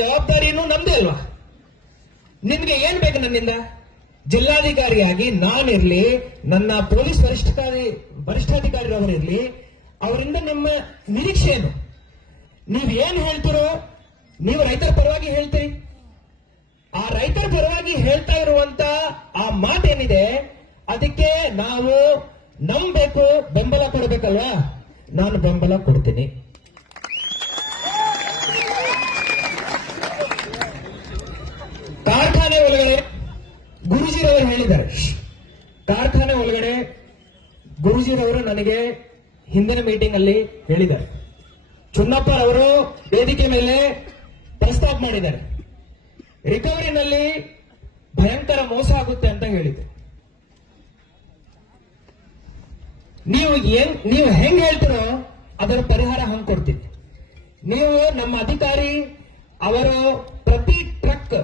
ಜವಾಬ್ದಾರಿನೂ ನಮ್ದೇ ಅಲ್ವಾ? ನಿಮ್ಗೆ ಏನ್ ಬೇಕು ನನ್ನಿಂದ? ಜಿಲ್ಲಾಧಿಕಾರಿಯಾಗಿ ನಾನಿರ್ಲಿ, ನನ್ನ ಪೊಲೀಸ್ ವರಿಷ್ಠಾಧಿಕಾರಿರವರಿರ್ಲಿ, ಅವರಿಂದ ನಿಮ್ಮ ನಿರೀಕ್ಷೆ ಏನು? ನೀವ್ ಏನ್ ಹೇಳ್ತಿರೋ, ನೀವು ರೈತರ ಪರವಾಗಿ ಹೇಳ್ತೀರಿ. ಆ ರೈತರ ಪರವಾಗಿ ಹೇಳ್ತಾ ಇರುವಂತ ಆ ಮಾತೇನಿದೆ, ಅದಕ್ಕೆ ನಾವು ನಂಬಬೇಕು, ಬೆಂಬಲ ಕೊಡಬೇಕಲ್ವಾ? ನಾನು ಬೆಂಬಲ ಕೊಡ್ತೀನಿ. ಕಾರ್ಖಾನೆ ಒಳಗಡೆ ಗುರುಜಿರವರು ಹೇಳಿದ್ದಾರೆ, ಕಾರ್ಖಾನೆ ಒಳಗಡೆ ಗುರುಜಿರವರು ನನಗೆ ಹಿಂದಿನ ಮೀಟಿಂಗ್ ಅಲ್ಲಿ ಹೇಳಿದ್ದಾರೆ, ಚುನ್ನಪ್ಪ ಅವರು ವೇದಿಕೆ ಮೇಲೆ ಪ್ರಸ್ತಾಪ ಮಾಡಿದ್ದಾರೆ, ರಿಕವರಿನಲ್ಲಿ ಭಯಂಕರ ಮೋಸ ಆಗುತ್ತೆ ಅಂತ ಹೇಳಿದ್ರು. ನೀವು ಹೆಂಗ್ ಹೇಳ್ತೀರೋ ಅದರ ಪರಿಹಾರ ಹಂಗ್ ಕೊಡ್ತೀನಿ. ನೀವು ನಮ್ಮ ಅಧಿಕಾರಿ ಅವರು ಪ್ರತಿ ಟ್ರಕ್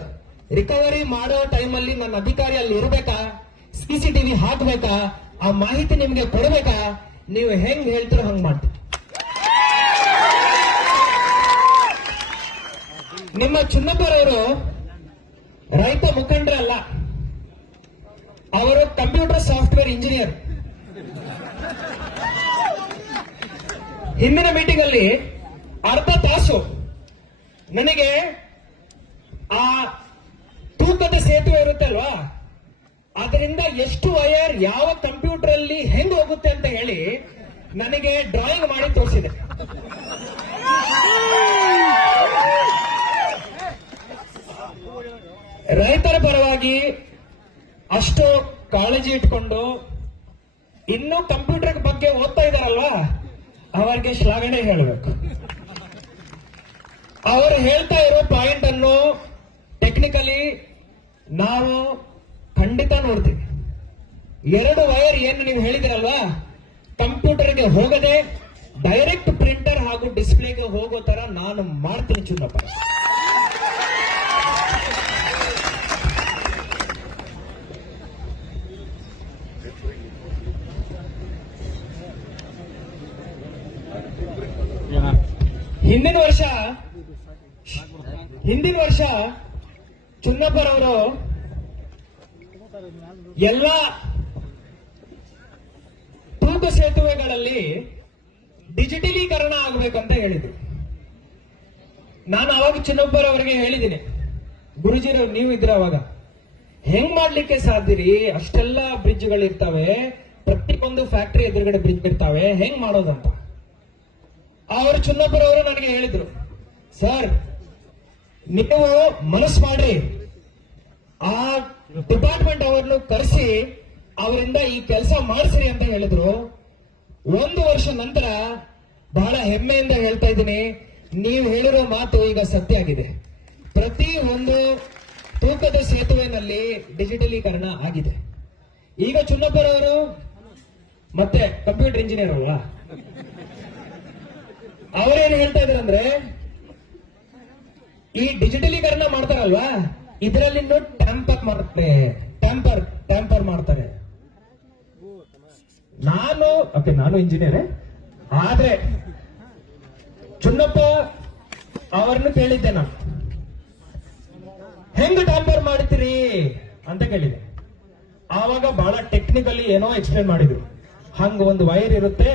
ರಿಕವರಿ ಮಾಡೋ ಟೈಮಲ್ಲಿ ನನ್ನ ಅಧಿಕಾರಿ ಅಲ್ಲಿ ಇರಬೇಕಾ, ಸಿಸಿಟಿವಿ ಹಾಕಬೇಕಾ, ಆ ಮಾಹಿತಿ ನಿಮ್ಗೆ ಕೊಡಬೇಕಾ? ನೀವು ಹೆಂಗ್ ಹೇಳ್ತೀರೋ ಹಂಗ್ ಮಾಡ್ತೀನಿ. ನಿಮ್ಮ ಚುನ್ನಪ್ಪರವರು ರೈತ ಮುಖಂಡರಲ್ಲ, ಅವರು ಕಂಪ್ಯೂಟರ್ ಸಾಫ್ಟ್ವೇರ್ ಇಂಜಿನಿಯರ್. ಹಿಂದಿನ ಮೀಟಿಂಗ್ ಅಲ್ಲಿ ಅರ್ಧ ತಾಸು ನನಗೆ ಆ ತೂಕದ ಸೇತುವೆ ಇರುತ್ತೆ ಅಲ್ವಾ, ಅದರಿಂದ ಎಷ್ಟು ವೈರ್ ಯಾವ ಕಂಪ್ಯೂಟರ್ ಅಲ್ಲಿ ಹೆಂಗ್ ಹೋಗುತ್ತೆ ಅಂತ ಹೇಳಿ ನನಗೆ ಡ್ರಾಯಿಂಗ್ ಮಾಡಿ ತೋರಿಸಿದೆ. ರೈತರ ಪರವಾಗಿ ಅಷ್ಟು ಕಾಳಜಿ ಇಟ್ಕೊಂಡು ಇನ್ನೂ ಕಂಪ್ಯೂಟರ್ ಬಗ್ಗೆ ಓದ್ತಾ ಇದಾರಲ್ವಾ, ಅವರಿಗೆ ಶ್ಲಾಘನೆ ಹೇಳಬೇಕು. ಅವರು ಹೇಳ್ತಾ ಇರೋ ಪಾಯಿಂಟ್ ಅನ್ನು ಟೆಕ್ನಿಕಲಿ ನಾವು ಖಂಡಿತ ನೋಡ್ತೀವಿ. 2 ವೈರ್ ಏನು ನೀವು ಹೇಳಿದಿರಲ್ವಾ, ಕಂಪ್ಯೂಟರ್ಗೆ ಹೋಗದೆ ಡೈರೆಕ್ಟ್ ಪ್ರಿಂಟರ್ ಹಾಗೂ ಡಿಸ್ಪ್ಲೇಗೆ ಹೋಗೋ ತರ ನಾನು ಮಾಡ್ತೀನಿ ಚುನ್ನಪ್ಪ. ಹಿಂದಿನ ವರ್ಷ ಚುನ್ನಪ್ಪರವರು ಎಲ್ಲ ತೂಕ ಸೇತುವೆಗಳಲ್ಲಿ ಡಿಜಿಟಲೀಕರಣ ಆಗಬೇಕಂತ ಹೇಳಿದ್ರು. ನಾನು ಅವಾಗ ಚುನ್ನಪ್ಪರವರಿಗೆ ಹೇಳಿದ್ದೀನಿ, ಗುರುಜಿರವ್ರು ನೀವು ಇದ್ರ ಅವಾಗ ಹೆಂಗ್ ಮಾಡ್ಲಿಕ್ಕೆ ಸಾಧ್ಯರಿ? ಅಷ್ಟೆಲ್ಲ ಬ್ರಿಡ್ಜ್ಗಳಿರ್ತಾವೆ, ಪ್ರತಿಯೊಂದು ಫ್ಯಾಕ್ಟರಿ ಎದುರುಗಡೆ ಬ್ರಿಡ್ಜ್ ಇರ್ತಾವೆ, ಹೆಂಗ್ ಮಾಡೋದಂತ. ಅವರು ಚುನ್ನಪ್ಪರವರು ನನಗೆ ಹೇಳಿದ್ರು, ಸರ್ ನೀವು ಮನಸ್ಸು ಮಾಡಿ ಆ ಡಿಪಾರ್ಟ್ಮೆಂಟ್ ಅವರನ್ನು ಕರೆಸಿ ಅವರಿಂದ ಈ ಕೆಲಸ ಮಾಡಿಸ್ರಿ ಅಂತ ಹೇಳಿದ್ರು. 1 ವರ್ಷ ನಂತರ ಬಹಳ ಹೆಮ್ಮೆಯಿಂದ ಹೇಳ್ತಾ ಇದ್ದೀನಿ, ನೀವು ಹೇಳಿರೋ ಮಾತು ಈಗ ಸತ್ಯ ಆಗಿದೆ. ಪ್ರತಿ ಒಂದು ತೂಕದ ಸೇತುವೆನಲ್ಲಿ ಡಿಜಿಟಲೀಕರಣ ಆಗಿದೆ. ಈಗ ಚುನ್ನಪ್ಪರವರು ಮತ್ತೆ ಕಂಪ್ಯೂಟರ್ ಇಂಜಿನಿಯರ್ ಅಲ್ವಾ, ಅವರೇನು ಹೇಳ್ತಾ ಇದಾರೆ, ಈ ಡಿಜಿಟಲೀಕರಣ ಮಾಡ್ತಾರಲ್ವಾ, ಇದರಲ್ಲಿ ಟ್ಯಾಂಪರ್ ಮಾಡ್ತಾರೆ. ನಾನು ಇಂಜಿನಿಯರ್, ಆದ್ರೆ ಚುನ್ನಪ್ಪ ಅವರನ್ನು ಕೇಳಿದ್ದೆ ನಾನು, ಹೆಂಗ್ ಟ್ಯಾಂಪರ್ ಮಾಡ್ತೀರಿ ಅಂತ ಕೇಳಿದೆ. ಆವಾಗ ಬಹಳ ಟೆಕ್ನಿಕಲಿ ಏನೋ ಎಕ್ಸ್ಪ್ಲೇನ್ ಮಾಡಿದ್ರು. ಹಂಗ ಒಂದು ವೈರ್ ಇರುತ್ತೆ,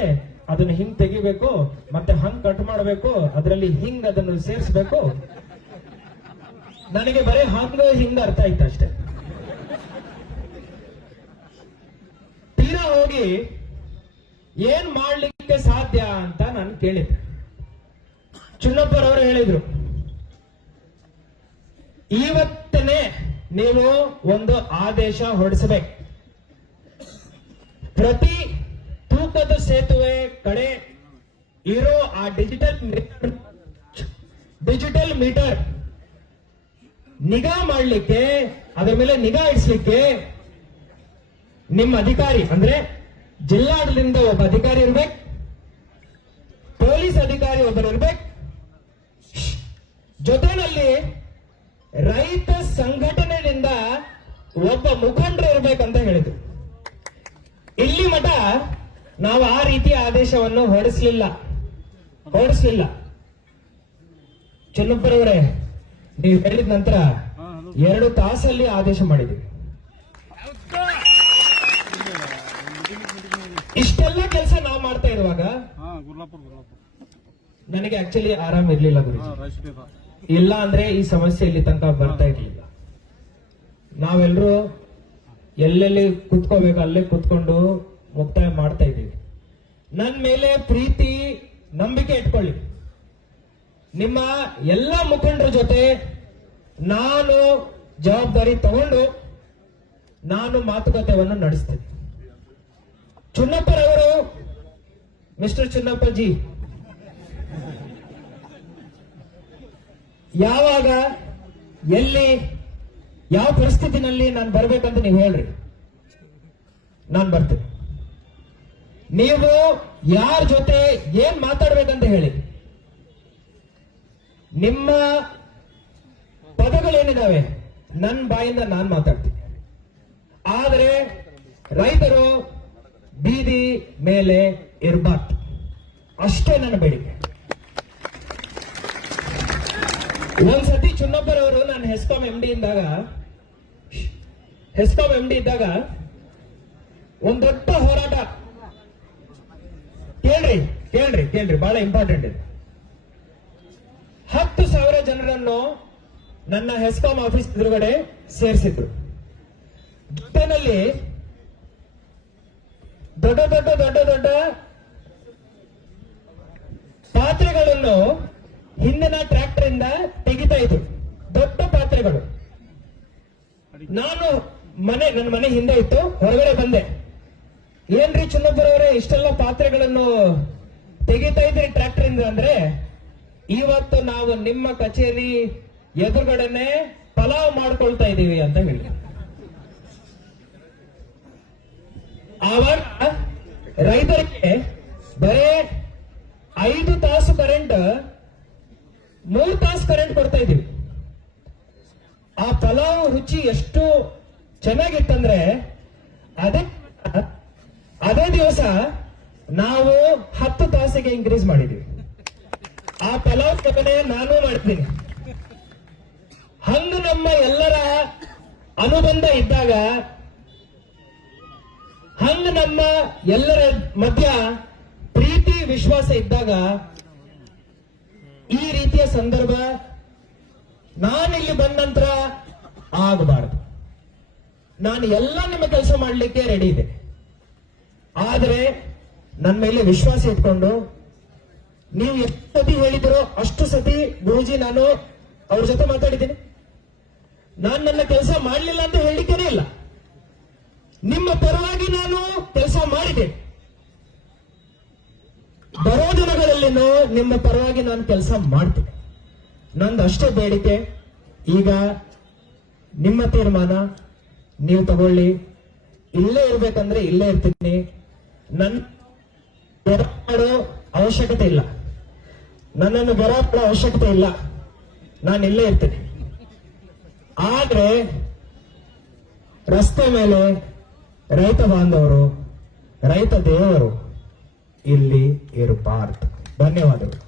ಅದನ್ನ ಹಿಂಗ್ ತೆಗಿಬೇಕು, ಮತ್ತೆ ಹಂಗ್ ಕಟ್ ಮಾಡಬೇಕು, ಅದರಲ್ಲಿ ಹಿಂಗ್ ಅದನ್ನು ಸೇರಿಸಬೇಕು. ನನಗೆ ಬರೀ ಹಿಂಗ ಅರ್ಥ ಆಯ್ತು ಅಷ್ಟೇ. ತೀರಾ ಹೋಗಿ ಏನ್ ಮಾಡ್ಲಿಕ್ಕೆ ಸಾಧ್ಯ ಅಂತ ನಾನು ಕೇಳಿದ್ದೆ. ಚುನ್ನಪ್ಪರವರು ಹೇಳಿದ್ರು, ಇವತ್ತನೇ ನೀವು ಒಂದು ಆದೇಶ ಹೊರಡಿಸಬೇಕು. ಪ್ರತಿ ತೂಕದ ಸೇತುವೆ ಕಡೆ ಇರೋ ಆ ಡಿಜಿಟಲ್ ಮೀಟರ್ ನಿಗಾ ಮಾಡಲಿಕ್ಕೆ, ಅದರ ಮೇಲೆ ನಿಗಾ ಇಡಿಸಲಿಕ್ಕೆ ನಿಮ್ಮ ಅಧಿಕಾರಿ ಅಂದ್ರೆ ಜಿಲ್ಲಾಡಳಿತದಿಂದ ಒಬ್ಬ ಅಧಿಕಾರಿ ಇರ್ಬೇಕು, ಪೊಲೀಸ್ ಅಧಿಕಾರಿ ಒಬ್ಬರು ಇರ್ಬೇಕು, ಜೊತೆಯಲ್ಲಿ ರೈತ ಸಂಘಟನೆಯಿಂದ ಒಬ್ಬ ಮುಖಂಡರು ಇರ್ಬೇಕಂತ ಹೇಳಿದ್ರು. ಇಲ್ಲಿ ಮಠ ನಾವು ಆ ರೀತಿಯ ಆದೇಶವನ್ನು ಹೊರಡಿಸಲಿಲ್ಲ. ಚುನ್ನಪ್ಪರವರೇ, ನೀವು ಹೇಳಿದ ನಂತರ 2 ತಾಸಲ್ಲಿ ಆದೇಶ ಮಾಡಿದ್ವಿ. ಇಷ್ಟೆಲ್ಲ ಕೆಲಸ ನಾವು ಮಾಡ್ತಾ ಇರುವಾಗ ನನಗೆ ಆಕ್ಚುಲಿ ಆರಾಮ್ ಇರ್ಲಿಲ್ಲ ಗುರುಜಿ. ಇಲ್ಲ ಅಂದ್ರೆ ಈ ಸಮಸ್ಯೆ ಇಲ್ಲಿ ತನಕ ಬರ್ತಾ ಇರ್ಲಿಲ್ಲ. ನಾವೆಲ್ಲರೂ ಎಲ್ಲೆಲ್ಲಿ ಕುತ್ಕೋಬೇಕು ಅಲ್ಲೇ ಕುತ್ಕೊಂಡು ಮುಕ್ತಾಯ ಮಾಡ್ತಾ ಇದ್ದೀವಿ. ನನ್ನ ಮೇಲೆ ಪ್ರೀತಿ ನಂಬಿಕೆ ಇಟ್ಕೊಳ್ಳಿ. ನಿಮ್ಮ ಎಲ್ಲ ಮುಖಂಡರ ಜೊತೆ ನಾನು ಜವಾಬ್ದಾರಿ ತಗೊಂಡು ನಾನು ಮಾತುಕತೆಯನ್ನು ನಡೆಸ್ತೇನೆ. ಚುನ್ನಪ್ಪರವರು, ಮಿಸ್ಟರ್ ಚುನ್ನಪ್ಪಜಿ, ಯಾವಾಗ ಎಲ್ಲಿ ಯಾವ ಪರಿಸ್ಥಿತಿನಲ್ಲಿ ನಾನು ಬರ್ಬೇಕಂತ ನೀವು ಹೇಳ್ರಿ, ನಾನು ಬರ್ತೇನೆ. ನೀವು ಯಾರ ಜೊತೆ ಏನ್ ಮಾತಾಡ್ಬೇಕಂತ ಹೇಳಿ. ನಿಮ್ಮ ಪದಗಳೇನಿದಾವೆ ನನ್ನ ಬಾಯಿಂದ ನಾನು ಮಾತಾಡ್ತೀನಿ. ಆದರೆ ರೈತರು ಬೀದಿ ಮೇಲೆ ಇರಬಾರ್ದು, ಅಷ್ಟೇ ನನ್ನ ಬೇಡಿಕೆ. ಒಂದ್ಸತಿ ಚುನ್ನಪ್ಪರವರು ನಾನು ಹೆಸ್ಕಾಂ ಎಂ ಡಿ ಇದ್ದಾಗ ಒಂದ್ ದೊಡ್ಡ ಹೋರಾಟ, ಕೇಳ್ರಿ ಬಹಳ ಇಂಪಾರ್ಟೆಂಟ್ ಇದೆ. 10,000 ಜನರನ್ನು ನನ್ನ ಹೆಸ್ಕಾಂ ಆಫೀಸ್ ಎದುರುಗಡೆ ಸೇರಿಸಿದ್ರು. ಜೊತೆನಲ್ಲಿ ದೊಡ್ಡ ಪಾತ್ರೆಗಳನ್ನು ಹಿಂದಿನ ಟ್ರ್ಯಾಕ್ಟರ್ ಇಂದ ತೆಗಿತಾ ಇದ್ರು, ದೊಡ್ಡ ಪಾತ್ರೆಗಳು. ನಾನು ನನ್ನ ಮನೆ ಹಿಂದೆ ಇತ್ತು, ಹೊರಗಡೆ ಬಂದೆ. ಏನ್ರಿ ಚುನ್ನಪ್ಪರವರೇ ಇಷ್ಟೆಲ್ಲ ಪಾತ್ರೆಗಳನ್ನು ತೆಗಿತಾ ಇದ್ರಿ ಟ್ರ್ಯಾಕ್ಟರ್ ಇಂದ ಅಂದ್ರೆ, ಇವತ್ತು ನಾವು ನಿಮ್ಮ ಕಚೇರಿ ಎದುರುಗಡೆನೆ ಪಲಾವ್ ಮಾಡ್ಕೊಳ್ತಾ ಇದೀವಿ ಅಂತ ಹೇಳಿ. ಆವಾಗ ರೈತರಿಗೆ ಬರೇ 5 ತಾಸು ಕರೆಂಟ್, 3 ತಾಸು ಕರೆಂಟ್ ಕೊಡ್ತಾ ಇದೀವಿ. ಆ ಪಲಾವ್ ರುಚಿ ಎಷ್ಟು ಚೆನ್ನಾಗಿತ್ತಂದ್ರೆ ಅದೇ ದಿವಸ ನಾವು 10 ತಾಸಿಗೆ ಇನ್ಕ್ರೀಸ್ ಮಾಡಿದ್ವಿ. ಆ ಪಲಾವ್ ಸೇವನೆ ನಾನು ಮಾಡ್ತೀನಿ. ಹಂಗ ನಮ್ಮ ಎಲ್ಲರ ಅನುಬಂಧ ಇದ್ದಾಗ, ಹಂಗ ನಮ್ಮ ಎಲ್ಲರ ಮಧ್ಯ ಪ್ರೀತಿ ವಿಶ್ವಾಸ ಇದ್ದಾಗ ಈ ರೀತಿಯ ಸಂದರ್ಭ ನಾನಿಲ್ಲಿ ಬಂದ ನಂತರ ಆಗಬಾರದು. ನಾನು ಎಲ್ಲ ನಿಮ್ಮ ಕೆಲಸ ಮಾಡಲಿಕ್ಕೆ ರೆಡಿ ಇದೆ. ಆದರೆ ನನ್ನ ಮೇಲೆ ವಿಶ್ವಾಸ ಇಟ್ಕೊಂಡು ನೀವು ಎಷ್ಟು ಸತಿ ಹೇಳಿದಿರೋ ಅಷ್ಟು ಸತಿ ಗುರೂಜಿ ನಾನು ಅವ್ರ ಜೊತೆ ಮಾತಾಡಿದ್ದೀನಿ. ನಾನು ನನ್ನ ಕೆಲಸ ಮಾಡಲಿಲ್ಲ ಅಂತ ಹೇಳಿದ್ದೇನೆ ಇಲ್ಲ. ನಿಮ್ಮ ಪರವಾಗಿ ನಾನು ಕೆಲಸ ಮಾಡಿದೆ. ಬರೋ ದಿನಗಳಲ್ಲಿನೂ ನಿಮ್ಮ ಪರವಾಗಿ ನಾನು ಕೆಲಸ ಮಾಡ್ತೀನಿ. ನಂದು ಅಷ್ಟೇ ಬೇಡಿಕೆ. ಈಗ ನಿಮ್ಮ ತೀರ್ಮಾನ ನೀವು ತಗೊಳ್ಳಿ. ಇಲ್ಲೇ ಇರ್ಬೇಕಂದ್ರೆ ಇಲ್ಲೇ ಇರ್ತೀನಿ. ನನ್ನ ಮಾಡೋ ಅವಶ್ಯಕತೆ ಇಲ್ಲ, ನನ್ನನ್ನು ಬೆರಾಡೋ ಅವಶ್ಯಕತೆ ಇಲ್ಲ. ನಾನು ಇಲ್ಲೇ ಇರ್ತೀನಿ. ಆದ್ರೆ ರಸ್ತೆ ಮೇಲೆ ರೈತ ಬಾಂಧವರು, ರೈತ ದೇವರು ಇಲ್ಲಿ ಇರಬಾರ್ದು. ಧನ್ಯವಾದಗಳು.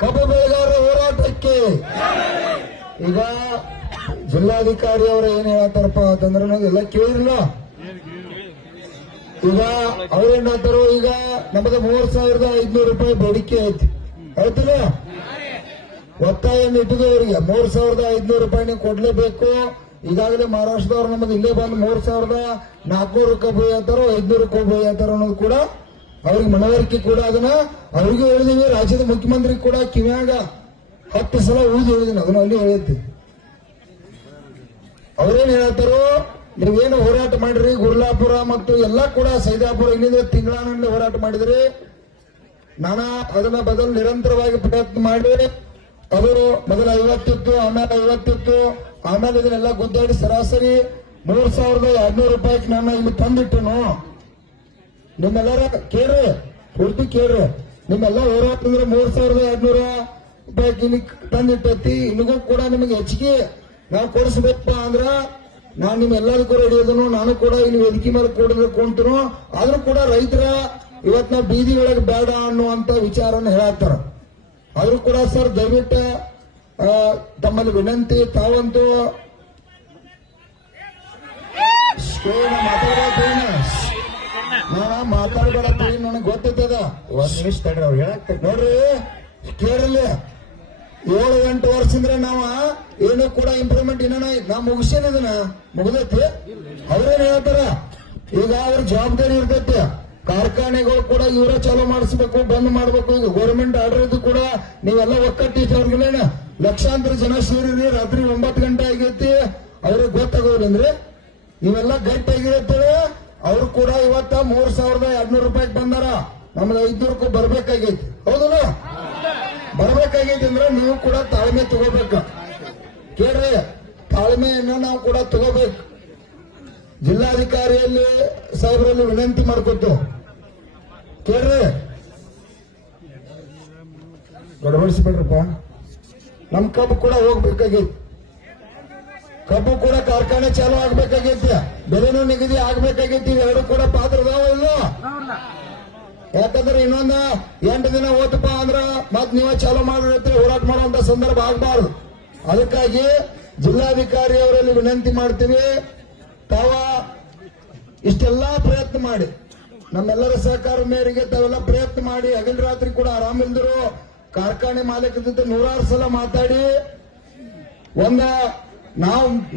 ಕಬ್ಬು ಬೆಳೆಗಾರರ ಹೋರಾಟಕ್ಕೆ ಈಗ ಜಿಲ್ಲಾಧಿಕಾರಿ ಅವರು ಏನ್ ಹೇಳತ್ತಾರಪ್ಪ ಅಂತಂದ್ರೆ ಎಲ್ಲ ಕೇಳಿರಲ್ಲ. ಈಗ ಅವ್ರೇನ್ ಹೇಳ್ತಾರೋ, ಈಗ ನಮ್ಮದು 3,500 ರೂಪಾಯಿ ಬೇಡಿಕೆ ಐತಿ, ಹೇಳ್ತಿಲ್ಲ? ಒತ್ತಾಯ ಇಟ್ಟಿದೆ ಅವರಿಗೆ 3,500 ರೂಪಾಯಿ ನೀವು ಕೊಡ್ಲೇಬೇಕು. ಈಗಾಗಲೇ ಮಹಾರಾಷ್ಟ್ರದವ್ರು ನಮ್ಮದು ಇಲ್ಲೇ ಬಂದು 3,400 ಕಬ್ಬು ಹೇಳ್ತಾರೋ, 500 ಕಬ್ಬು ಹೇಳ್ತಾರೋ ಅನ್ನೋದು ಕೂಡ ಅವ್ರಿಗೆ ಮನವರಿಕೆ ಕೂಡ ಅದನ್ನ ಅವ್ರಿಗೂ ಹೇಳಿದೀವಿ. ರಾಜ್ಯದ ಮುಖ್ಯಮಂತ್ರಿ ಕೂಡ ಕಿವ್ಯಾಗ 10 ಸಲ ಊದಿ ಹೇಳಿದೀನಿ, ಅದನ್ನ ಅಲ್ಲಿ ಹೇಳಿರ್ತೀನಿ. ಅವ್ರೇನ್ ಹೇಳ್ತಾರೋ, ನೀವೇನು ಹೋರಾಟ ಮಾಡಿರಿ ಗುರ್ಲಾಪುರ ಮತ್ತು ಎಲ್ಲ ಕೂಡ ಸೈದಾಪುರ ಇಲ್ಲಿಂದ ತಿಂಗಳಾನಲ್ಲಿ ಹೋರಾಟ ಮಾಡಿದ್ರಿ. ನಾನು ಅದನ್ನ ಬದಲು ನಿರಂತರವಾಗಿ ಪ್ರಯತ್ನ ಮಾಡಿ, ಅದು ಮೊದಲ 50 ಇತ್ತು, ಆಮೇಲೆ 50 ಇತ್ತು, ಆಮೇಲೆ ಇದನ್ನೆಲ್ಲ ಗುದ್ದಾಡಿ ಸರಾಸರಿ 3,200 ರೂಪಾಯಿಗೆ ನಾನು ಇಲ್ಲಿ ತಂದಿಟ್ಟನು. ನಿಮ್ಮೆಲ್ಲರ ಕೇಳ್ರಿ, ಪೂರ್ತಿ ಕೇಳ್ರಿ. ನಿಮ್ಮೆಲ್ಲ ಹೋರಾಟ ಅಂದ್ರೆ 3,200 ರೂಪಾಯಿಗೆ ಇಲ್ಲಿ ತಂದಿಟ್ಟೈತಿ. ಇಲ್ಲಿಗೂ ಕೂಡ ನಿಮಗೆ ಹೆಚ್ಚಿಗೆ ನಾವು ಕೊಡಿಸ್ಬೇಕಪ್ಪ ಅಂದ್ರ ನಾನು ನಿಮ್ಮೆಲ್ಲದಕ್ಕೂ ರೆಡಿ ಅದನ್ನು. ನಾನು ಕೂಡ ಇಲ್ಲಿ ವೇದಿಕೆ ಮೇಲೆ ಕೊಡಬೇಕು ಅಂತನು. ಆದ್ರೂ ಕೂಡ ರೈತರ ಇವತ್ತು ನಾವು ಬೀದಿ ಒಳಗೆ ಬೇಡ ಅನ್ನುವಂತ ವಿಚಾರನ ಹೇಳತ್ತಾರ. ಆದ್ರೂ ಕೂಡ ಸರ್ ದಯವಿಟ್ಟು ತಮ್ಮಲ್ಲಿ ವಿನಂತಿ, ತಾವಂತೂ ಮಾತಾಡಬೇಡ, ನನಗೆ ಗೊತ್ತಿರ್ತದ. ಒಂದ್ ನಿಮಿಷ ತಡ್ರಿ, ಅವ್ರು ಹೇಳಕ್ ನೋಡ್ರಿ ಕೇಳಲಿ. 7-8 ವರ್ಷದಿಂದ ನಾವ ಏನು ಕೂಡ ಇಂಪ್ರೂವ್ಮೆಂಟ್ ಇನ್ನ ನಾ ಮುಗಿಸೇನ ಇದನ್ನ ಮುಗ್ದೈತಿ. ಅವ್ರೇನ್ ಹೇಳ್ತಾರ, ಈಗ ಅವ್ರ ಜವಾಬ್ದಾರಿ ಇರ್ತೈತಿ. ಕಾರ್ಖಾನೆಗಳು ಕೂಡ ಇವರೇ ಚಾಲೂ ಮಾಡಿಸ್ಬೇಕು, ಬಂದ್ ಮಾಡ್ಬೇಕು. ಈಗ ಗೌರ್ಮೆಂಟ್ ಆರ್ಡರ್ ಇದು ಕೂಡ ನೀವೆಲ್ಲ ಒಕ್ಕಟ್ಟಿನ ಲಕ್ಷಾಂತರ ಜನ ಸೇರಿರಿ. ರಾತ್ರಿ 9 ಗಂಟೆ ಆಗೈತಿ, ಅವ್ರಿಗೆ ಗೊತ್ತಾಗೋದ್ರಂದ್ರೆ ನೀವೆಲ್ಲ ಗಟ್ಟಿಯಾಗಿರ್ತೇವೆ. ಅವ್ರು ಕೂಡ ಇವತ್ತ 3,200 ರೂಪಾಯಿಗೆ ಬಂದಾರ. ನಮ್ದು 500 ಬರ್ಬೇಕಾಗೈತಿ, ಹೌದಲ್ಲ? ಬರ್ಬೇಕಾಗೈತಿ ಅಂದ್ರೆ ನೀವು ಕೂಡ ತಾಳ್ಮೆ ತಗೋಬೇಕು. ಕೇಳ್ರಿ, ತಾಳ್ಮೆಯನ್ನ ನಾವು ಕೂಡ ತಗೋಬೇಕು. ಜಿಲ್ಲಾಧಿಕಾರಿಯಲ್ಲಿ ಸಾಹೇಬರಲ್ಲಿ ವಿನಂತಿ ಮಾಡ್ಕೊತು, ಕೇಳ್ರಿ, ಗಡಬಡಿಸ್ಬೇಡ್ರಪ್ಪ. ನಮ್ ಕಬ್ಬು ಕೂಡ ಹೋಗ್ಬೇಕಾಗೈತಿ, ಕಬ್ಬು ಕೂಡ ಕಾರ್ಖಾನೆ ಚಾಲು ಆಗ್ಬೇಕಾಗೈತಿ, ಬೆಲೆನೂ ನಿಗದಿ ಆಗ್ಬೇಕಾಗೈತಿ. ಎರಡು ಕೂಡ ಪಾತ್ರ ಅದಾವ ಇಲ್ಲೋ? ಯಾಕಂದ್ರೆ ಇನ್ನೊಂದ 8 ದಿನ ಹೋತಪ್ಪ ಅಂದ್ರ ಮತ್ ನೀವ ಚಾಲು ಮಾಡಿರ್ತೀರಿ, ಹೋರಾಟ ಮಾಡುವಂತ ಸಂದರ್ಭ ಆಗಬಾರ್ದು. ಅದಕ್ಕಾಗಿ ಜಿಲ್ಲಾಧಿಕಾರಿ ಅವರಲ್ಲಿ ವಿನಂತಿ ಮಾಡ್ತೀವಿ, ತಾವ ಇಷ್ಟೆಲ್ಲಾ ಪ್ರಯತ್ನ ಮಾಡಿ, ನಮ್ಮೆಲ್ಲರ ಸಹಕಾರ ಮೇರೆಗೆ ತಾವೆಲ್ಲ ಪ್ರಯತ್ನ ಮಾಡಿ, ಹಗಲು ರಾತ್ರಿ ಕೂಡ ಆರಾಮಿಲ್ದಿರು ಕಾರ್ಖಾನೆ ಮಾಲೀಕರ ಜೊತೆ 100 ಸಲ ಮಾತಾಡಿ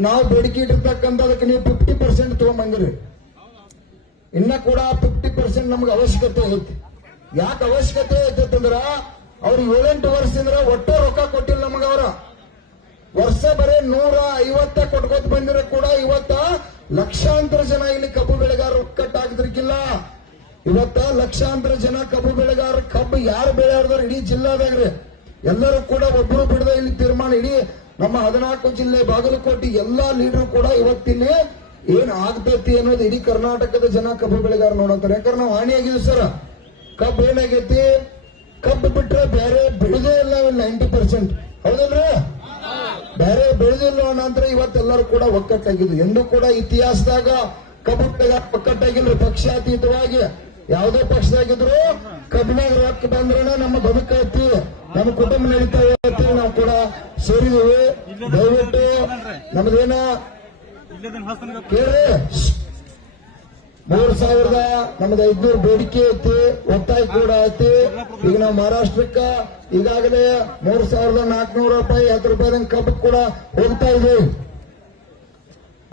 ನಾವು ಬೇಡಿಕೆ ಇಟ್ಟಿರ್ತಕ್ಕಂಥ ಅದಕ್ಕೆ ನೀವು 50% ತಗೊಂಬಂದಿರಿ. ಇನ್ನ ಕೂಡ 50% ನಮ್ಗೆ ಅವಶ್ಯಕತೆ ಐತಿ. ಯಾಕೆ ಅವಶ್ಯಕತೆ ಐತಂದ್ರ ಅವ್ರು 7-8 ವರ್ಷದಿಂದ ಒಟ್ಟೆ ರೊಕ್ಕ ಕೊಟ್ಟಿಲ್ಲ ನಮಗ. ಅವರ ವರ್ಷ ಬರೀ 150 ಕೊಟ್ಕೋತ ಬಂದಿರೋ ಕೂಡ ಇವತ್ತ ಲಕ್ಷಾಂತರ ಜನ ಇಲ್ಲಿ ಕಬ್ಬು ಬೆಳೆಗಾರ ಒಕ್ಕಟ್ಟಾಗಿದ್ರಿಕಿಲ್ಲ. ಇವತ್ತ ಲಕ್ಷಾಂತರ ಜನ ಕಬ್ಬು ಬೆಳೆಗಾರ ಕಬ್ಬು ಯಾರು ಬೆಳೆಯಾರ್ದಾರ ಇಡೀ ಜಿಲ್ಲಾದಾಗ್ರಿ ಎಲ್ಲರೂ ಕೂಡ ಒಬ್ಬರು ಬಿಡದ ಇಲ್ಲಿ ತೀರ್ಮಾನ. ಇಡೀ ನಮ್ಮ 14 ಜಿಲ್ಲೆ ಬಾಗಲಕೋಟೆ ಎಲ್ಲಾ ಲೀಡರ್ ಕೂಡ ಇವತ್ತಿಲ್ಲಿ ಏನ್ ಆಗ್ತೈತಿ ಅನ್ನೋದು ಇಡೀ ಕರ್ನಾಟಕದ ಜನ ಕಬ್ಬು ಬೆಳೆಗಾರ ನೋಡಂತಾರೆ. ಯಾಕಂದ್ರೆ ನಾವು ಹಾನಿಯಾಗಿದ್ವಿ ಸರ್. ಕಬ್ಬು ಏನಾಗೈತಿ, ಕಬ್ಬು ಬಿಟ್ರೆ ಬೇರೆ ಬೆಳೆದೇ ಇಲ್ಲ 90%, ಹೌದಲ್ರಿ? ಬೇರೆ ಬೆಳೆದಿಲ್ಲ ನಂತರ ಇವತ್ತೆಲ್ಲರೂ ಕೂಡ ಒಕ್ಕಟ್ಟಾಗಿದ್ದು. ಎಂದೂ ಕೂಡ ಇತಿಹಾಸದಾಗ ಕಬ್ಬು ಬೆಳೆಗಾರ ಒಕ್ಕಟ್ಟಾಗಿಲ್ಲ. ಪಕ್ಷಾತೀತವಾಗಿ ಯಾವುದೇ ಪಕ್ಷದಾಗಿದ್ರು ಕಬ್ಬಿನಾಗ ರೊಕ್ಕ ಬಂದ್ರೆ ನಮ್ಮ ಬದುಕೈತಿ, ನಮ್ಮ ಕುಟುಂಬ ನಡೀತಾ ಇರತ್ತೆ. ನಾವು ಕೂಡ ಸೇರಿದೀವಿ. ದಯವಿಟ್ಟು ನಮ್ದೇನ ಕೇಳಿ 3,000 ನಮ್ದು 500 ಬೇಡಿಕೆ ಐತಿ, ಒತ್ತಾಯ ಕೂಡ ಐತಿ. ಈಗ ನಾವು ಮಹಾರಾಷ್ಟ್ರಕ್ಕ ಈಗಾಗಲೇ 3,400 ರೂಪಾಯಿ 10 ರೂಪಾಯಿದಂಗ ಕಬ್ಬು ಕೂಡ ಹೋಗ್ತಾ ಇದ್ದೀವಿ.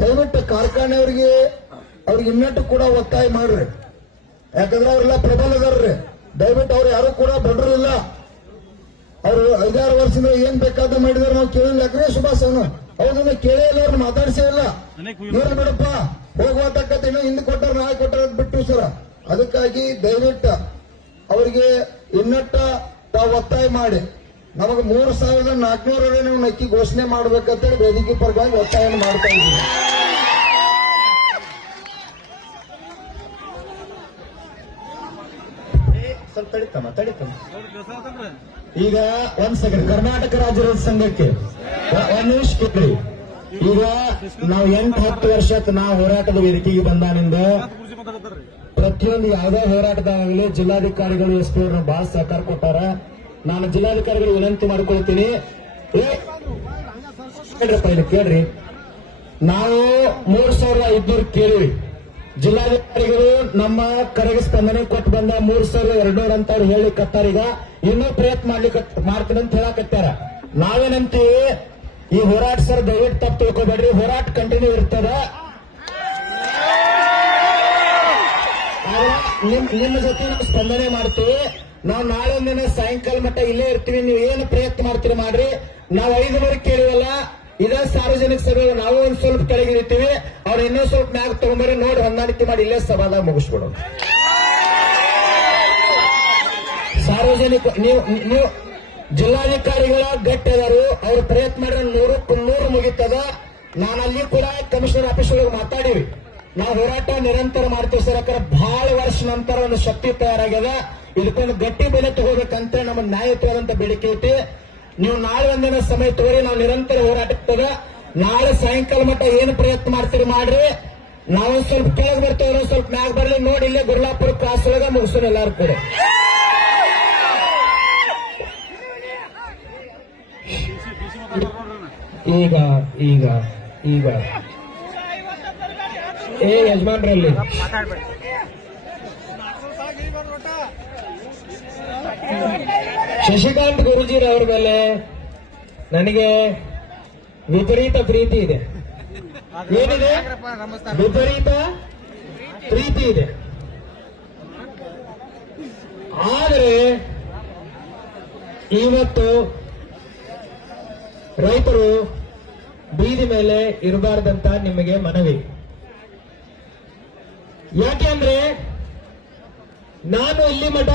ದಯವಿಟ್ಟು ಕಾರ್ಖಾನೆಯವ್ರಿಗೆ ಇನ್ನಟ್ಟು ಕೂಡ ಒತ್ತಾಯ ಮಾಡ್ರಿ. ಯಾಕಂದ್ರೆ ಅವರೆಲ್ಲ ಪ್ರಬಲ ಅದಾರ್ರಿ. ದಯವಿಟ್ಟು ಅವ್ರು ಯಾರು ಕೂಡ ಬಡ್ರಿಲ್ಲ. ಅವ್ರು 5-6 ವರ್ಷದಿಂದ ಏನ್ ಬೇಕಾದ್ರೂ ಮಾಡಿದಾರೆ ನಾವು ಕೇಳಿಲ್ಲ. ಯಾಕ್ರೆ ಸುಭಾಷ್ ಅವನು ಹೌದನ್ನ ಕೇಳೇ ಇಲ್ಲ, ಅವ್ರನ್ನ ಮಾತಾಡಿಸೇ ಇಲ್ಲ. ಏನ್ ಬಿಡಪ್ಪ ಹೋಗುವತಕ್ಕಂತ ಇನ್ನೂ ಹಿಂದೆ ಕೊಟ್ಟಾರ ನಾಳೆ ಕೊಟ್ಟಾರ ಬಿಟ್ಟು ಸರ. ಅದಕ್ಕಾಗಿ ದಯವಿಟ್ಟು ಅವರಿಗೆ ಇನ್ನಟ್ಟ ತಾವು ಒತ್ತಾಯ ಮಾಡಿ ನಮಗೆ 3,400 ನೀವು ನಕ್ಕಿ ಘೋಷಣೆ ಮಾಡ್ಬೇಕಂತೇಳಿ ವೇದಿಕೆ ಪರವಾಗಿ ಒತ್ತಾಯ ಮಾಡ್ತಾ ಇದ್ದೀವಿ. ಸ್ವಲ್ಪ ತಡಿತಮ್ಮ. ಈಗ 1 ಸೆಕೆಂಡ್, ಕರ್ನಾಟಕ ರಾಜ್ಯ ರೈತ ಸಂಘಕ್ಕೆ 1 ನಿಮಿಷ ಕೇಳಿ. ಈಗ ನಾವು 8-10 ವರ್ಷಕ್ಕೆ ನಾವು ಹೋರಾಟದ ವೇದಿಕೆಗೆ ಬಂದಾನಿಂದ ಪ್ರತಿಯೊಂದು ಯಾವುದೇ ಹೋರಾಟದಾಗಲಿ ಜಿಲ್ಲಾಧಿಕಾರಿಗಳು SP ಅವ್ರನ್ನ ಬಹಳ ಸಹಕಾರ ಕೊಟ್ಟಾರ. ನಾನು ಜಿಲ್ಲಾಧಿಕಾರಿಗಳು ವಿನಂತಿ ಮಾಡ್ಕೊಳ್ತೀನಿ, ಕೇಳ್ರಿ, ನಾವು 3,500 ಕೇಳಿವಿ. ಜಿಲ್ಲಾಧಿಕಾರಿಗಳು ನಮ್ಮ ಕರೆಗೆ ಸ್ಪಂದನೆ ಕೊಟ್ಟು ಬಂದ 3,200 ಅಂತ ಅವ್ರು ಹೇಳಿ ಕತ್ತಾರ. ಈಗ ಇನ್ನೂ ಪ್ರಯತ್ನ ಮಾಡ್ತೀನಿ ಅಂತ ಹೇಳಕತ್ತಾರ. ನಾವೇನಂತೀವಿ, ಈ ಹೋರಾಟ ಸರ್ ದಯವಿಟ್ಟು ತಪ್ಪು ತಿಳ್ಕೊಬೇಡ್ರಿ, ಹೋರಾಟ ಕಂಟಿನ್ಯೂ ಇರ್ತದ. ನಿಮ್ಮ ಜೊತೆ ನಾವು ಸ್ಪಂದನೆ ಮಾಡ್ತೀವಿ. ನಾವು ನಾಳೆ ಒಂದಿನ ಸಾಯಂಕಾಲ ಮಟ್ಟ ಇಲ್ಲೇ ಇರ್ತೀವಿ. ನೀವು ಏನು ಪ್ರಯತ್ನ ಮಾಡ್ತೀರಿ ಮಾಡ್ರಿ. ನಾವು 5 ಕೇಳಿವಲ್ಲ, ಇದೇ ಸಾರ್ವಜನಿಕ ಸಭೆ ನಾವು ಒಂದ್ ಸ್ವಲ್ಪ ಕೆಳಗಿರ್ತೀವಿ. ಅವ್ರು ಇನ್ನೂ ಸ್ವಲ್ಪ ಮ್ಯಾಗ ತಗೊಂಬರಿ, ನೋಡಿ ಹೊಂದಾಣಿಕೆ ಮಾಡಿ ಇಲ್ಲೇ ಸಭಾದಾಗ ಮುಗಿಸ್ಬಿಡೋಣ. ಸಾರ್ವಜನಿಕ ನೀವು ಜಿಲ್ಲಾಧಿಕಾರಿಗಳ ಗಟ್ಟಿ ಅದಾರು, ಅವ್ರು ಪ್ರಯತ್ನ ಮಾಡಿದ್ರೆ 100ಕ್ಕೆ 100 ಮುಗಿತದ. ನಾನು ಅಲ್ಲಿ ಕೂಡ ಕಮಿಷನರ್ ಆಫೀಸ್ ಒಳಗೆ ಮಾತಾಡಿವಿ. ನಾವು ಹೋರಾಟ ನಿರಂತರ ಮಾಡ್ತೀವಿ ಸರ್. ಯಾಕಂದ್ರೆ ಬಹಳ ವರ್ಷ ನಂತರ ಒಂದು ಶಕ್ತಿ ತಯಾರಾಗ್ಯದ. ಇದಕ್ಕೊಂದು ಗಟ್ಟಿ ಬೆಲೆ ತಗೋಬೇಕಂತ ನಮ್ಮ ನ್ಯಾಯಯುತವಾದಂತ ಬೇಡಿಕೆ ಐತಿ. ನೀವು ನಾಳೆ ಒಂದಿನ ಸಮಯ ತಗೋರಿ, ನಾವು ನಿರಂತರ ಹೋರಾಟ ಇರ್ತದ. ನಾಳೆ ಸಾಯಂಕಾಲ ಮಟ್ಟ ಏನು ಪ್ರಯತ್ನ ಮಾಡ್ತೀರಿ ಮಾಡ್ರಿ. ನಾವು ಸ್ವಲ್ಪ ಕೆಳಗೆ ಬರ್ತೇವೆ, ಸ್ವಲ್ಪ ಆಗ್ ಬರ್ಲಿ ನೋಡಿ, ಇಲ್ಲೇ ಗುರ್ಲಾಪುರ ಕ್ರಾಸ್ ಒಳಗ ಮುಗಿಸೋಣ ಎಲ್ಲಾರು ಕೂಡ. ಈಗ ಈಗ ಈಗ ಯಜಮಾನ್ರಲ್ಲಿ ಶಶಿಕಾಂತ್ ಗುರುಜಿರವ್ರ ಮೇಲೆ ನನಗೆ ವಿಪರೀತ ಪ್ರೀತಿ ಇದೆ. ಏನಿದೆ? ವಿಪರೀತ ಪ್ರೀತಿ ಇದೆ. ಆದರೆ ಇವತ್ತು ರೈತರು ಬೀದಿ ಮೇಲೆ ಇರಬಾರ್ದಂತ ನಿಮಗೆ ಮನವಿ. ಯಾಕೆಂದ್ರೆ ನಾನು ಇಲ್ಲಿ ಮಠ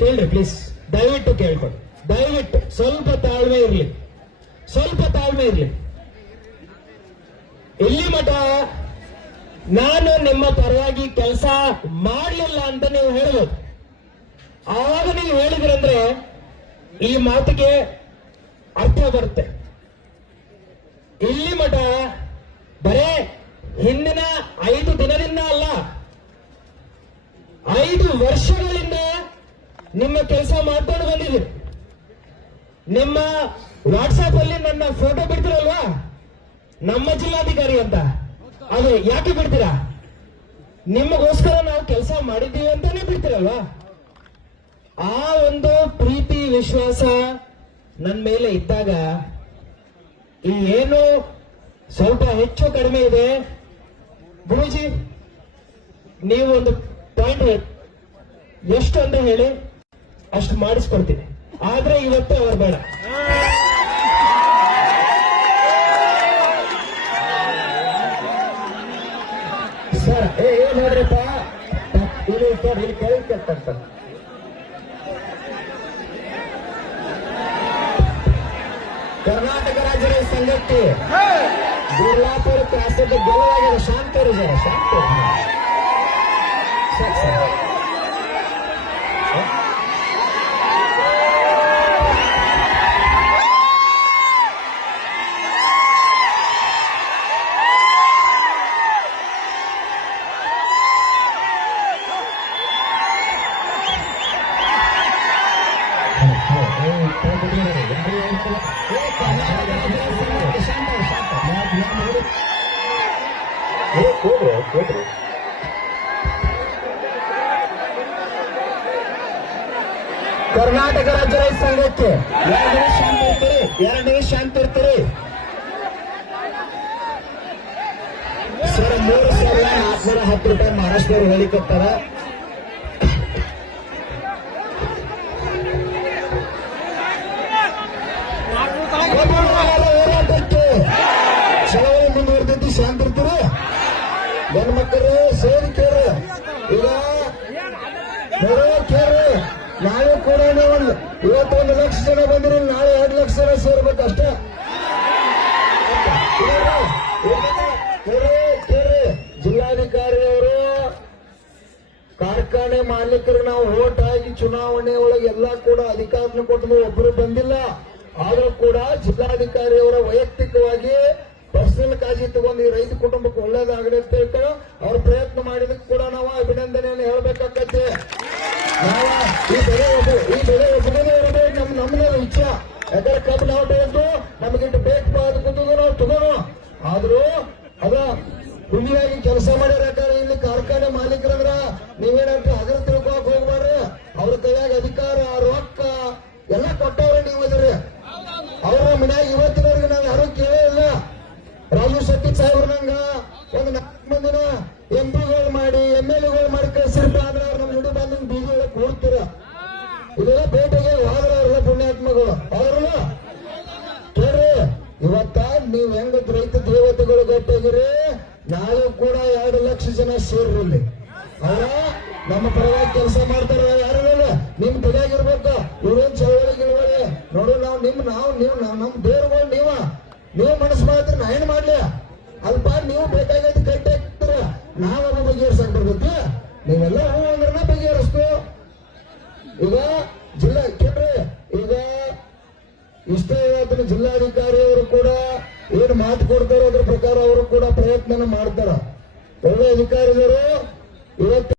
ಕೇಳ್ರಿ ಪ್ಲೀಸ್, ದಯವಿಟ್ಟು ಕೇಳ್ಕೊಂಡು, ದಯವಿಟ್ಟು ಸ್ವಲ್ಪ ತಾಳ್ಮೆ ಇರಲಿ, ಸ್ವಲ್ಪ ತಾಳ್ಮೆ ಇರಲಿ. ಇಲ್ಲಿ ಮಠ ನಾನು ನಿಮ್ಮ ಪರವಾಗಿ ಕೆಲಸ ಮಾಡಲಿಲ್ಲ ಅಂತ ನೀವು ಹೇಳ್ಬೋದು. ಆವಾಗ ನೀವು ಹೇಳಿದ್ರಂದ್ರೆ ಈ ಮಾತಿಗೆ ಅರ್ಥ ಬರುತ್ತೆ. ಇಲ್ಲಿ ಮಠ ಬರೇ ಹಿಂದಿನ 5 ದಿನದಿಂದ ಅಲ್ಲ, 5 ವರ್ಷಗಳಿಂದ ನಿಮ್ಮ ಕೆಲಸ ಮಾಡ್ಕೊಂಡು ಬಂದಿದ್ದೀರಿ. ನಿಮ್ಮ ವಾಟ್ಸಾಪ್ ಅಲ್ಲಿ ನನ್ನ ಫೋಟೋ ಬಿಡ್ತೀರಲ್ವಾ, ನಮ್ಮ ಜಿಲ್ಲಾಧಿಕಾರಿ ಅಂತ, ಅದು ಯಾಕೆ ಬಿಡ್ತೀರಾ? ನಿಮಗೋಸ್ಕರ ನಾವು ಕೆಲಸ ಮಾಡಿದ್ದೀವಿ ಅಂತಾನೆ ಬಿಡ್ತೀರಲ್ವಾ? ಆ ಒಂದು ಪ್ರೀತಿ ವಿಶ್ವಾಸ ನನ್ನ ಮೇಲೆ ಇದ್ದಾಗ ಈ ಏನು ಸ್ವಲ್ಪ ಹೆಚ್ಚು ಕಡಿಮೆ ಇದೆ, ಗುರೂಜಿ ನೀವು ಒಂದು ಪಾಯಿಂಟ್ ಎಷ್ಟು ಅಂತ ಹೇಳಿ ಅಷ್ಟು ಮಾಡಿಸ್ಕೊಡ್ತೀನಿ. ಆದ್ರೆ ಇವತ್ತು ಅವ್ರು ಬೇಡ. ಸರ್ ನೋಡ್ರಿಪ್ಪ, ಇಲ್ಲಿ ಸರ್ ಇಲ್ಲಿ ಕೇಳ್ತಾರೆ. ಕರ್ನಾಟಕ ರಾಜ್ಯ ರೈತ ಸಂಘಕ್ಕೆ ಗುರ್ಲಾಪುರ ಕ್ರಾಸದ ಗೆಲುವಾಗಿದೆ. ಶಾಂತ ಇರು ಜರ, ಶಾಂತ ಕರ್ನಾಟಕ ರಾಜ್ಯ ರೈತ ಸಂಘಕ್ಕೆ 2 ನಿಮಿಷ ಶಾಂತ ಇರ್ತೀರಿ, 2 ನಿಮಿಷ ಶಾಂತ ಇರ್ತೀರಿ ಸರ್. 3,410 ರೂಪಾಯಿ ಮಹಾರಾಷ್ಟ್ರದವ್ರು ಹೇಳಿಕೊಡ್ತಾರ. ಹೋರಾಟಕ್ಕೆ ಚಳವಳಿ ಮುಂದುವರೆದೈತಿ, ಶಾಂತ ಇರ್ತೀರಿ. ಗಂಡ ಮಕ್ಕಳು ಸೇರಿ ಕೇಳ್ರಿ, ಈಗ ಕೇಳ್ರಿ. ನಾಳೆ ಕೂಡ ಇವತ್ತು 1 ಲಕ್ಷ ಜನ ಬಂದಿರಿ, ನಾಳೆ 2 ಲಕ್ಷ ಜನ ಸೇರ್ಬೇಕು ಅಷ್ಟೇ. ಜಿಲ್ಲಾಧಿಕಾರಿ ಅವರು ಕಾರ್ಖಾನೆ ಮಾಲೀಕರಿಗೆ ನಾವು ವೋಟ್ ಆಗಿ ಚುನಾವಣೆ ಒಳಗೆ ಎಲ್ಲ ಕೂಡ ಅಧಿಕಾರನ ಕೊಟ್ಟರು, ಒಬ್ಬರು ಬಂದಿಲ್ಲ. ಆದ್ರೂ ಕೂಡ ಜಿಲ್ಲಾಧಿಕಾರಿ ಅವರ ವೈಯಕ್ತಿಕವಾಗಿ ಪರ್ಸನಲ್ ಕಾಳಜಿ ತಗೊಂಡು ಈ ರೈತ ಕುಟುಂಬಕ್ಕೆ ಒಳ್ಳೇದಾಗಲಿ ಅಂತ ಹೇಳ್ತಾರೆ. ಅವ್ರ ಪ್ರಯತ್ನ ಮಾಡಿದಕ್ಕೆ ಕೂಡ ನಾವು ಅಭಿನಂದನೆಯನ್ನು ಹೇಳ್ಬೇಕಾಗತ್ತೆ. ನಾವು ಈ ಬೆಳೆ ಒಬ್ಬನೇ ಇರಬೇಕು, ನಮ್ಮನ್ನ ಇಚ್ಛೆ. ಯಾಕಂದ್ರೆ ಕಬ್ಬು ನಾವು ತಗೊಂಡು ನಮಗಿಟ್ಟು ಬೇಕು ಅದು ಕೂತದ್ದು ನಾವು ತಗೋಣ. ಆದ್ರೂ ಅದ ಹುಲಿಯಾಗಿ ಕೆಲಸ ಮಾಡ್ಯಾರ. ಇಲ್ಲಿ ಕಾರ್ಖಾನೆ ಮಾಲೀಕರಂದ್ರ ನೀವೇನಂತ ಹಗರ ತಿಳ್ಕೊಳಕ್ ಹೋಗ್ಬಾರ್ರಿ. ಅವ್ರ ಕೈಯಾಗ ಅಧಿಕಾರ, ರೊಕ್ಕ ಎಲ್ಲ ಕೊಟ್ಟವ್ರೆ ನೀವು ಇದ್ರಿ. ಅವ್ರ ಮನ್ಯಾಗ ಇವತ್ತಿನವ್ರಿಗೆ ನಾವು ಯಾರು ಕೇಳೇ ಇಲ್ಲ. ರಾಜು ಶೆಟ್ಟಿ ಸಾಹೇಬ್ರನಂಗ ಒಂದು 4 ಮಂದಿನ MP ಗಳು ಮಾಡಿ MLA ಮಾಡಿ ಕಳಿಸಿರ್ಪ ಅಂದ್ರೆ ಅವ್ರು ನಮ್ಮ ಹುಡುಗ ಬಂದ ಬೀದಿ ಒಳಗೆ ಕೂಡ್ತೀರ. ಇದೆಲ್ಲ ಬೇಟೆಗೆ ಹೋದ್ರವ್ರಲ್ಲ ಪುಣ್ಯಾತ್ಮಗಳು ಅವ್ರಲ್ಲ ಕೇಳ್ರಿ. ಇವತ್ತ ನೀವ್ ಹೆಂಗ ರೈತ ದೇವತೆಗಳು ಗಟ್ಟಿಗಿರಿ, ನಾಳೆ ಕೂಡ 2 ಲಕ್ಷ ಜನ ಸೇರ್ರಲ್ಲಿ ಅವರ ನಮ್ಮ ಪರವಾಗಿ ಕೆಲಸ ಮಾಡ್ತಾರ. ಯಾರಿಲ್ಲ ನಿಮ್ ತಲೆಯಾಗಿರ್ಬೇಕು. ಇವ್ರೇನ್ ಚಳವಳಿ ನೋಡು, ನೀವು ನಮ್ ದೇವ್ರುಗಳು ನೀವು ಮನಸ್ಸು ಮಾಡಿದ್ರೆ ನಾ ಏನ್ ಮಾಡ್ಲಿ? ಅಲ್ಪ ನೀವು ಬೇಕಾಗೈತಿ ಕಟ್ಟಿ ಹಾಕ್ತಾರ, ನಾವೊಬ್ಬ ಬಗೆಹರಿಸಕ್ ಬರ್ತೈತಿ. ನೀವೆಲ್ಲ ಹೂ ಅಂದ್ರನ ಬಗೆಹರಿಸ್ತು. ಈಗ ಜಿಲ್ಲಾ ಕೇಳ್ರಿ, ಈಗ ಇಷ್ಟೇ ಇವತ್ತಿನ ಜಿಲ್ಲಾಧಿಕಾರಿ ಅವರು ಕೂಡ ಏನು ಮಾತು ಕೊಡ್ತಾರೋ ಅದ್ರ ಪ್ರಕಾರ ಅವರು ಕೂಡ ಪ್ರಯತ್ನ ಮಾಡ್ತಾರ. ಒಳ್ಳೆ ಅಧಿಕಾರಿಗಳು ಇವತ್ತು